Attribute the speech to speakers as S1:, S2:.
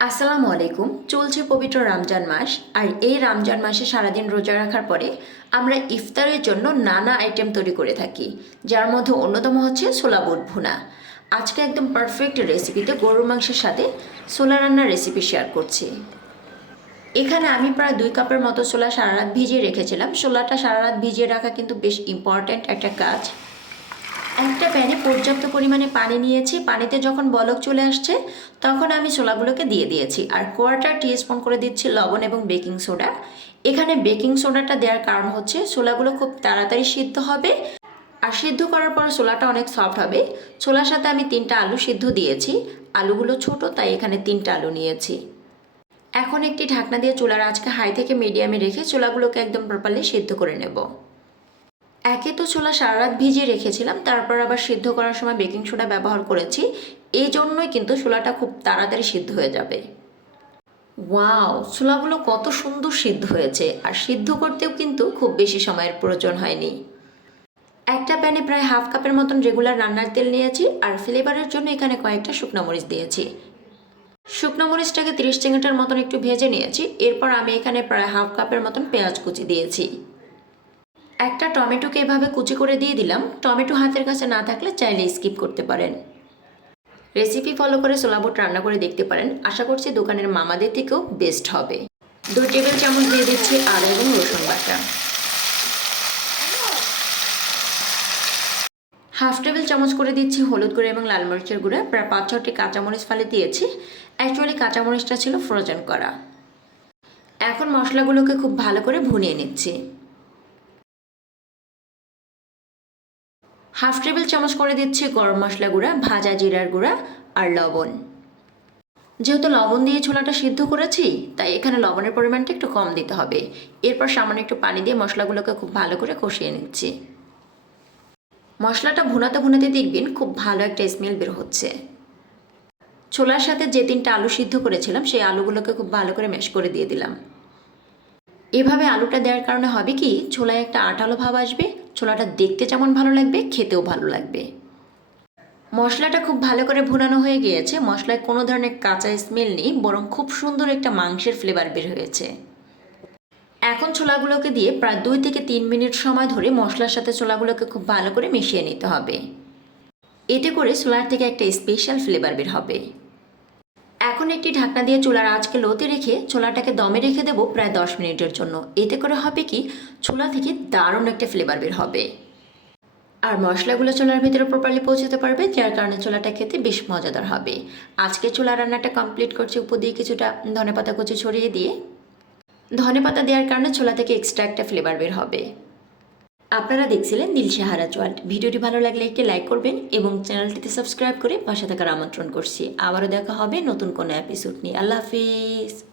S1: আসসালামু আলাইকুম। চলছে পবিত্র রমজান মাস, আর এই রমজান মাসে সারাদিন রোজা রাখার পরে আমরা ইফতারের জন্য নানা আইটেম তৈরি করে থাকি, যার মধ্যে অন্যতম হচ্ছে ছোলা বুট ভুনা। আজকে একদম পারফেক্ট রেসিপিতে গরুর মাংসের সাথে ছোলা রান্নার রেসিপি শেয়ার করছি। এখানে আমি প্রায় দুই কাপের মতো ছোলা সারা রাত ভিজিয়ে রেখেছিলাম। ছোলাটা সারা রাত ভিজিয়ে রাখা কিন্তু বেশ ইম্পর্ট্যান্ট একটা কাজ। একটা প্যানে পর্যাপ্ত পরিমাণে পানি নিয়েছি। পানিতে যখন বলক চলে আসছে, তখন আমি ছোলাগুলোকে দিয়ে দিয়েছি। আর কোয়ার্টার টিস্পুন করে দিচ্ছি লবণ এবং বেকিং সোডা। এখানে বেকিং সোডাটা দেওয়ার কারণ হচ্ছে, ছোলাগুলো খুব তাড়াতাড়ি সিদ্ধ হবে। আর সিদ্ধ করার পর ছোলাটা অনেক সফট হবে। ছোলার সাথে আমি তিনটা আলু সিদ্ধ দিয়েছি। আলুগুলো ছোট, তাই এখানে তিনটা আলু নিয়েছি। এখন একটি ঢাকনা দিয়ে চুলার আজকে হাই থেকে মিডিয়ামে রেখে ছোলাগুলোকে একদম প্রপারলি সিদ্ধ করে নেব। একে তো ছোলা সারা রাত ভিজিয়ে রেখেছিলাম, তারপর আবার সিদ্ধ করার সময় বেকিং সোডা ব্যবহার করেছি। এই জন্যই কিন্তু ছোলাটা খুব তাড়াতাড়ি সিদ্ধ হয়ে যাবে। ওয়াও, ছোলাগুলো কত সুন্দর সিদ্ধ হয়েছে, আর সিদ্ধ করতেও কিন্তু খুব বেশি সময়ের প্রয়োজন হয়নি। একটা প্যানে প্রায় হাফ কাপের মতন রেগুলার রান্নার তেল নিয়েছি, আর ফ্লেভারের জন্য এখানে কয়েকটা শুকনো মরিচ দিয়েছি। শুকনো মরিচটাকে তিরিশ চিংটার মতন একটু ভেজে নিয়েছি, এরপর আমি এখানে প্রায় হাফ কাপের মতন পেঁয়াজ কুচি দিয়েছি। একটা টমেটোকে এভাবে কুচি করে দিয়ে দিলাম। টমেটো হাতের কাছে না থাকলে চাইলে স্কিপ করতে পারেন। রেসিপি ফলো করে সোলাবুট রান্না করে দেখতে পারেন। আশা করছি দোকানের মামাদের থেকেও বেস্ট হবে। দুই টেবিল চামচ দিয়ে দিচ্ছি আদা এবং রসুন বাটা। হাফ টেবিল চামচ করে দিচ্ছি হলুদ গুঁড়ো এবং লাল মরিচের গুঁড়ো। প্রায় পাঁচ ছটি কাঁচামরিচ ফালে দিয়েছি। অ্যাকচুয়ালি কাঁচামরিচটা ছিল ফ্রোজেন করা। এখন মশলাগুলোকে খুব ভালো করে ভুনিয়ে নিচ্ছি। হাফ টেবিল চামচ করে দিচ্ছি গরম মশলা গুঁড়া, ভাজা জিরার গুঁড়া আর লবণ। যেহেতু লবণ দিয়ে ছোলাটা সিদ্ধ করেছি, তাই এখানে লবণের পরিমাণটা একটু কম দিতে হবে। এরপর সামান্য একটু পানি দিয়ে মশলাগুলোকে খুব ভালো করে কষিয়ে নিচ্ছি। মশলাটা ভুনাতে ভুনাতে দেখবেন খুব ভালো একটা স্মেল বের হচ্ছে। ছোলার সাথে যে তিনটা আলু সিদ্ধ করেছিলাম, সেই আলুগুলোকে খুব ভালো করে ম্যাশ করে দিয়ে দিলাম। এভাবে আলুটা দেওয়ার কারণে হবে কি, ছোলায় একটা আটালো ভাব আসবে, ছোলাটা দেখতে যেমন ভালো লাগবে, খেতেও ভালো লাগবে। মশলাটা খুব ভালো করে ভুনানো হয়ে গিয়েছে, মশলায় কোনো ধরনের কাঁচা স্মেল নেই, বরং খুব সুন্দর একটা মাংসের ফ্লেভার বের হয়েছে। এখন ছোলাগুলোকে দিয়ে প্রায় দুই থেকে তিন মিনিট সময় ধরে মশলার সাথে ছোলাগুলোকে খুব ভালো করে মিশিয়ে নিতে হবে। এতে করে ছোলার থেকে একটা স্পেশাল ফ্লেভার বের হবে। এখন একটি ঢাকনা দিয়ে চুলার আজকে লোতে রেখে ছোলাটাকে দমে রেখে দেবো প্রায় দশ মিনিটের জন্য। এতে করে হবে কি ছোলা থেকে দারুণ একটা ফ্লেভার বের হবে। আর মশলাগুলো চোলার ভিতরে প্রপারলি পৌঁছতে পারবে, যার কারণে ছোলাটা খেতে বেশ মজাদার হবে। আজকে ছোলা রান্নাটা কমপ্লিট করছি উপর দিয়ে কিছুটা ধনেপাতা কুচি ছড়িয়ে দিয়ে। ধনেপাতা দেওয়ার কারণে ছোলা থেকে এক্সট্রা একটা ফ্লেভার বের হবে। আপনারা দেখছিলেন দিলশাহারা ওয়ার্ল্ড। ভিডিওটি ভালো লাগলে একটি লাইক করবেন এবং চ্যানেলটিতে সাবস্ক্রাইব করে পাশে থাকার আমন্ত্রণ করছি। আবারও দেখা হবে নতুন কোনো এপিসোড নিয়ে। আল্লাহ হাফিজ।